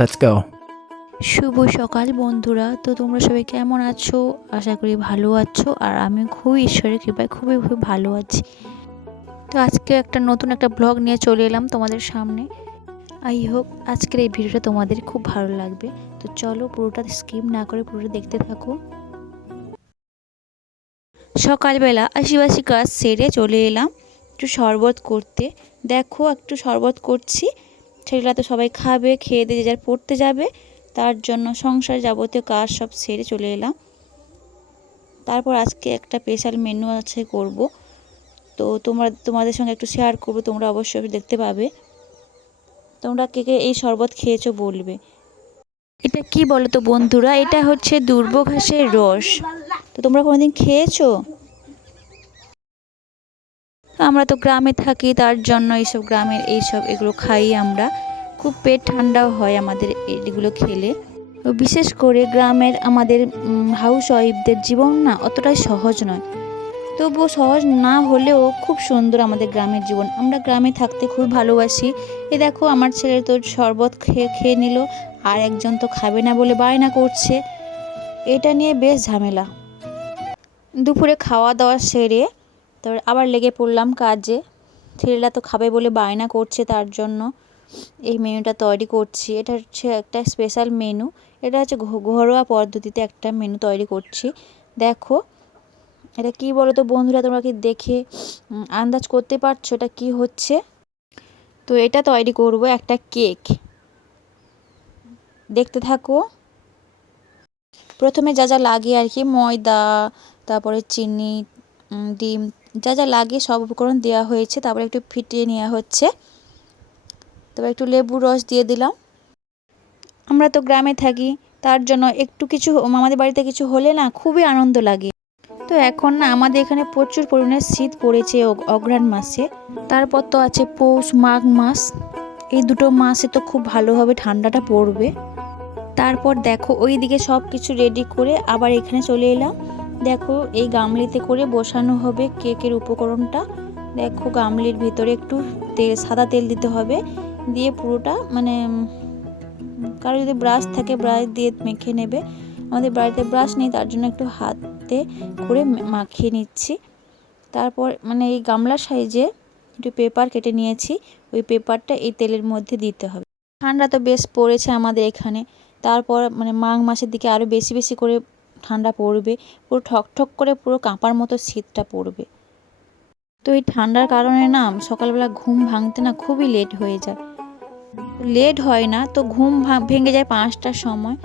Let's go. শুভ সকাল বন্ধুরা। তো তোমরা সবাই কেমন আছো? আশা করি ভালো আছো। আর আমি খুবই ঈশ্বরের কৃপায় খুবই ভালো আছি। তো আজকে নতুন একটা ব্লগ নিয়ে চলে এলাম তোমাদের সামনে। আই হোপ আজকের এই ভিডিওটা তোমাদের খুব ভালো লাগবে। তো চলো পুরোটা স্কিপ না করে পুরোটা দেখতে থাকো। সকালবেলা আশিবাসি কাজ সেরে চলে এলাম একটু শরবত করতে। দেখো একটু শরবত করছি। ছেলেরা তো সবাই খাবে, খেয়ে দিয়ে যে যার পড়তে যাবে, তার জন্য সংসার যাবতীয় কাজ সব সেরে চলে এলাম। তারপর আজকে একটা স্পেশাল মেনু আছে করব, তো তোমাদের সঙ্গে একটু শেয়ার করব, তোমরা অবশ্যই দেখতে পাবে। তোমরা কে কে এই শরবত খেয়েছো বলবে। এটা কি বলো তো বন্ধুরা, এটা হচ্ছে দুর্ব ঘাসের রস। তো তোমরা কোনোদিন খেয়েছো? আমরা তো গ্রামে থাকি, তার জন্য এইসব গ্রামের এগুলো খাই আমরা। খুব পেট ঠান্ডাও হয় আমাদের এগুলো খেলে। বিশেষ করে গ্রামের আমাদের হাউস ওয়াইফদের জীবন না অতটাই সহজ নয়, তবুও সহজ না হলেও খুব সুন্দর আমাদের গ্রামের জীবন। আমরা গ্রামে থাকতে খুব ভালোবাসি। এ দেখো আমার ছেলে তো শরবত খেয়ে নিল, আর একজন তো খাবে না বলে বায়না করছে। এটা নিয়ে বেশ ঝামেলা। দুপুরে খাওয়া দাওয়া সেরে তারপর আবার লেগে পড়লাম কাজে। ছেলেরা তো খাবে বলে বায়না করছে, তার জন্য এই মেনুটা তৈরি করছি। এটা হচ্ছে একটা স্পেশাল মেনু। এটা হচ্ছে ঘরোয়া পদ্ধতিতে একটা মেনু তৈরি করছি। দেখো এটা কি বলো তো বন্ধুরা, তোমরা কি দেখে আন্দাজ করতে পারছো এটা কি হচ্ছে? তো এটা তৈরি করব একটা কেক। দেখতে থাকো। প্রথমে যা যা লাগে আর কি, ময়দা, তারপরে চিনি, ডিম, যা যা লাগে সব উপকরণ দেওয়া হয়েছে। তারপরে একটু ফিটিয়ে নেওয়া হচ্ছে। তারপর একটু লেবুর রস দিয়ে দিলাম। আমরা তো গ্রামে থাকি, তার জন্য একটু কিছু আমাদের বাড়িতে কিছু হলে না খুবই আনন্দ লাগে। তো এখন না আমাদের এখানে প্রচুর পরিমাণে শীত পড়েছে অঘ্রাণ মাসে। তারপর তো আছে পৌষ মাঘ মাস। এই দুটো মাসে তো খুব ভালোভাবে ঠান্ডাটা পড়বে। তারপর দেখো ওইদিকে সব কিছু রেডি করে আবার এখানে চলে এলাম। দেখো এই গামলিতে করে বসানো হবে কেকের উপকরণটা। দেখো গামলির ভিতরে একটু সাদা তেল দিতে হবে, দিয়ে পুরোটা মানে কারো যদি ব্রাশ থাকে ব্রাশ দিয়ে মেখে নেবে। আমাদের বাড়িতে ব্রাশ নেই, তার জন্য একটু হাতে করে মাখিয়ে নিচ্ছি। তারপর মানে এই গামলা সাইজে একটু পেপার কেটে নিয়েছি, ওই পেপারটা এই তেলের মধ্যে দিতে হবে। ঠান্ডা তো বেশ পড়েছে আমাদের এখানে। তারপর মানে মাঘ মাসের দিকে আরও বেশি বেশি করে ঠান্ডা পড়বে, পুরো ঠকঠক করে পুরো কাঁপার মতো শীতটা পড়বে। তো এই ঠান্ডার কারণে না সকালবেলা ঘুম ভাঙতে না খুবই লেট হয়ে যায়। লেট হয় না তো ঘুম ভেঙে যায় 5টার সময়।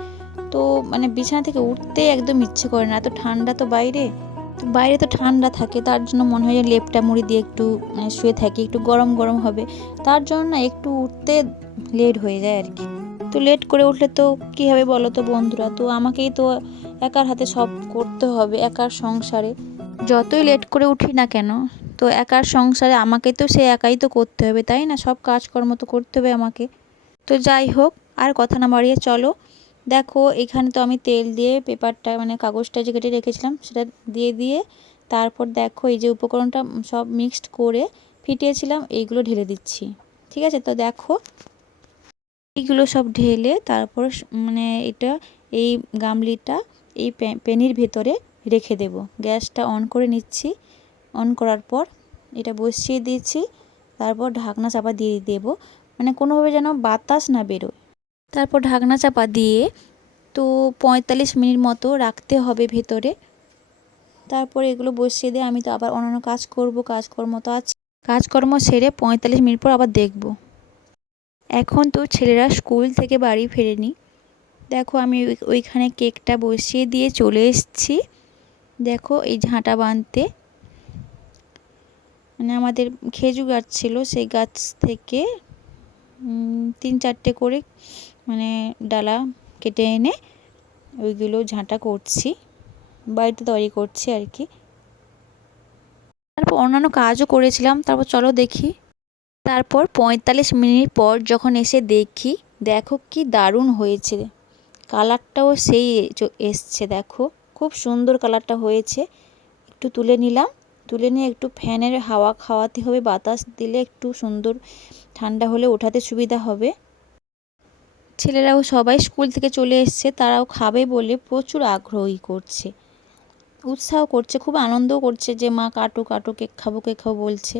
তো মানে বিছানা থেকে উঠতেই একদম ইচ্ছে করে না, এত ঠান্ডা। তো বাইরে তো ঠান্ডা থাকে, তার জন্য মনে হয় যে লেপটা মুড়ি দিয়ে একটু মানে শুয়ে থাকি, একটু গরম গরম হবে। তার জন্য না একটু উঠতে লেট হয়ে যায় আর কি। তো লেট করে উঠলে তো কী হবে বলো তো বন্ধুরা, তো আমাকেই তো একার হাতে সব করতে হবে একার সংসারে। যতই লেট করে উঠি না কেন, তো একার সংসারে আমাকে তো সে একাই তো করতে হবে, তাই না? সব কাজকর্ম তো করতে হবে আমাকে। তো যাই হোক, আর কথা না বাড়িয়ে চলো। দেখো এখানে তো আমি তেল দিয়ে পেপারটা মানে কাগজটা যে কেটে রেখেছিলাম সেটা দিয়ে তারপর দেখো এই যে উপকরণটা সব মিক্সড করে ফিটিয়েছিলাম এইগুলো ঢেলে দিচ্ছি। ঠিক আছে, তো দেখো এইগুলো সব ঢেলে তারপর মানে এই গামলিটা এই প্যানির ভেতরে রেখে দেব। গ্যাসটা অন করে নিচ্ছি। অন করার পর এটা বসিয়ে দিয়েছি। তারপর ঢাকনা চাপা দিয়ে দেব, মানে কোনোভাবে যেন বাতাস না বেরোয়। তারপর ঢাকনা চাপা দিয়ে তো 45 মিনিট মতো রাখতে হবে ভেতরে। তারপর এগুলো বসিয়ে দিয়ে আমি তো আবার অন্যান্য কাজকর্ম তো আছে। কাজকর্ম সেরে 45 মিনিট পর আবার দেখব। এখন তো ছেলেরা স্কুল থেকে বাড়ি ফেরেনি। দেখো আমি ওইখানে কেকটা বসিয়ে দিয়ে চলে এসেছি। দেখো এই ঝাঁটা বাঁধতে, মানে আমাদের খেজুর গাছ ছিল, সেই গাছ থেকে 3-4টে করে মানে ডালা কেটে এনে ওইগুলো ঝাঁটা করছি, বাড়িতে তৈরি করছি আর কি। তারপর অন্যান্য কাজও করেছিলাম। তারপর চলো দেখি। তারপর 45 মিনিট পর যখন এসে দেখি, দেখো কি দারুণ হয়েছে। কালারটাও সেই এসছে, দেখো খুব সুন্দর কালারটা হয়েছে। একটু তুলে নিলাম, তুলে নিয়ে একটু ফ্যানের হাওয়া খাওয়াতে হবে, বাতাস দিলে একটু সুন্দর ঠান্ডা হলে ওঠাতে সুবিধা হবে। ছেলেরাও সবাই স্কুল থেকে চলে এসছে, তারাও খাবে বলে প্রচুর আগ্রহী করছে, উৎসাহ করছে, খুব আনন্দও করছে যে মা কাটো কাটো, কেক খাবো বলছে।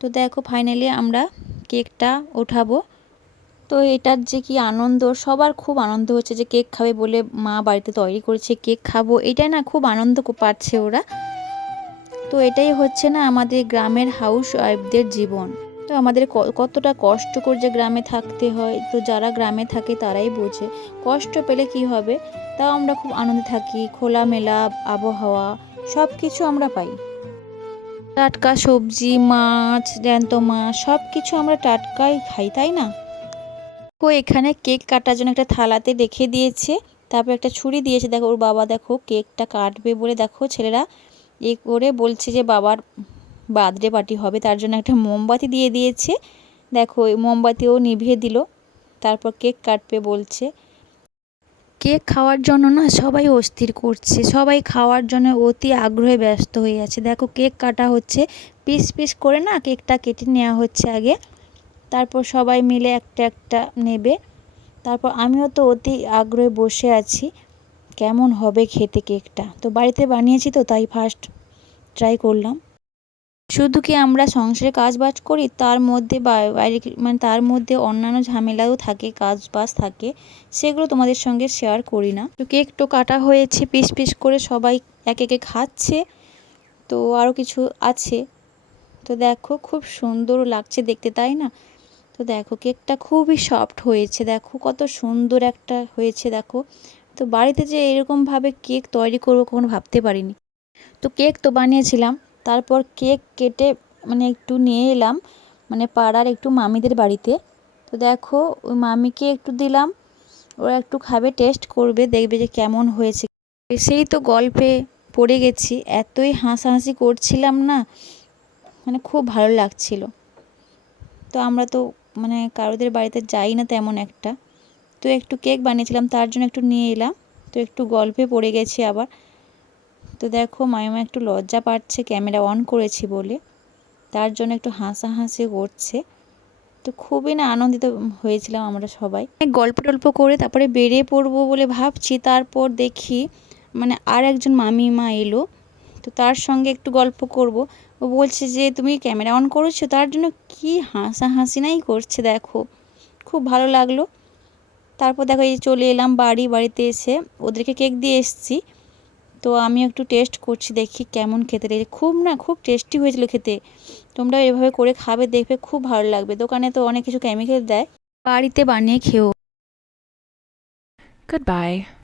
তো দেখো ফাইনালি আমরা কেকটা ওঠাবো। তো এটার যে কি আনন্দ, সবার খুব আনন্দ হচ্ছে যে কেক খাবে বলে মা বাড়িতে তৈরি করেছে, কেক খাবো, এটা না খুব আনন্দ পাচ্ছে ওরা। তো এটাই হচ্ছে না আমাদের গ্রামের হাউস ওয়াইফদের জীবন। তো আমাদের কতটা কষ্ট করে যে গ্রামে থাকতে হয়, তো যারা গ্রামে থাকে তারাই বোঝে কষ্ট পেলে কি হবে। তাও আমরা খুব আনন্দে থাকি, খোলামেলা আবহাওয়া সব কিছু আমরা পাই। টাটকা সবজি, মাছ, জ্যান্ত মাছ সব কিছু আমরা টাটকাই খাই, তাই না? ও এখানে কেক কাটার জন্য একটা থালাতে রেখে দিয়েছে, তারপর একটা ছুরি দিয়েছে। দেখো ওর বাবা দেখো কেকটা কাটবে বলে দেখো ছেলেরা এ করে বলছে যে বাবার বার্থডে পার্টি হবে, তার জন্য একটা মোমবাতি দিয়ে দিয়েছে। দেখো ওই মোমবাতিও নিভিয়ে দিল, তারপর কেক কাটবে বলছে। কেক খাওয়ার জন্য না সবাই অস্থির করছে, সবাই খাওয়ার জন্য অতি আগ্রহে ব্যস্ত হয়ে আছে। দেখো কেক কাটা হচ্ছে, পিস পিস করে না কেকটা কেটে নেওয়া হচ্ছে আগে, তারপর সবাই মিলে একটা একটা নেবে। তারপর আমিও তো অতি আগ্রহে বসে আছি কেমন হবে খেতে কেকটা। তো বাড়িতে বানিয়েছি তো তাই ফার্স্ট ট্রাই করলাম। শুধু কি আমরা সংসারে কাজ বাজ করি, তার মধ্যে বাইরে মানে তার মধ্যে অন্যান্য ঝামেলাও থাকে, কাজ বাজ থাকে, সেগুলো তোমাদের সঙ্গে শেয়ার করি না। তো কেক তো কাটা হয়েছে, পিস পিস করে সবাই এক একে খাচ্ছে। তো আরও কিছু আছে, তো দেখো খুব সুন্দর লাগছে দেখতে, তাই না? তো দেখো কেকটা খুবই সফট হয়েছে, দেখো কত সুন্দর একটা হয়েছে দেখো। তো বাড়িতে যে এরকমভাবে কেক তৈরি করবো কখনো ভাবতে পারিনি। তো কেক তো বানিয়েছিলাম, তারপর কেক কেটে মানে একটু নিয়ে এলাম মানে পাড়ার একটু মামিদের বাড়িতে। তো দেখো ওই মামিকে একটু দিলাম, ওরা একটু খাবে, টেস্ট করবে, দেখবে যে কেমন হয়েছে। সেই তো গল্পে পড়ে গেছি, এতই হাসাহাসি করছিলাম না, মানে খুব ভালো লাগছিল। তো আমরা তো মানে কারোদের বাড়িতে যাই না তেমন একটা, তো একটু কেক বানিয়েছিলাম তার জন্য একটু নিয়ে এলাম। তো একটু গল্পে পড়ে গেছি আবার। তো দেখো মামিমা একটু লজ্জা পাচ্ছে ক্যামেরা অন করেছি বলে, তার জন্য একটু হাসাহাসি করছে। তো খুবই না আনন্দিত হয়েছিলাম আমরা সবাই। গল্প টল্প করে তারপরে বেরিয়ে পড়বো বলে ভাবছি, তারপর দেখি মানে আর একজন মামিমা এলো, তো তার সঙ্গে একটু গল্প করব। ও বলছে যে তুমি ক্যামেরা অন করেছো, তার জন্য কি হাসাহাসি নাই করছে দেখো, খুব ভালো লাগলো। তারপর দেখো এই চলে এলাম বাড়িতে এসে ওদেরকে কেক দিয়ে এসেছি। তো আমি একটু টেস্ট করছি, দেখি কেমন খেতে লেগেছে। খুব টেস্টি হয়েছিল খেতে, তোমরা এভাবে করে খাবে, দেখবে খুব ভালো লাগবে। দোকানে তো অনেক কিছু কেমিক্যাল দেয়, বাড়িতে বানিয়ে খেও। Goodbye.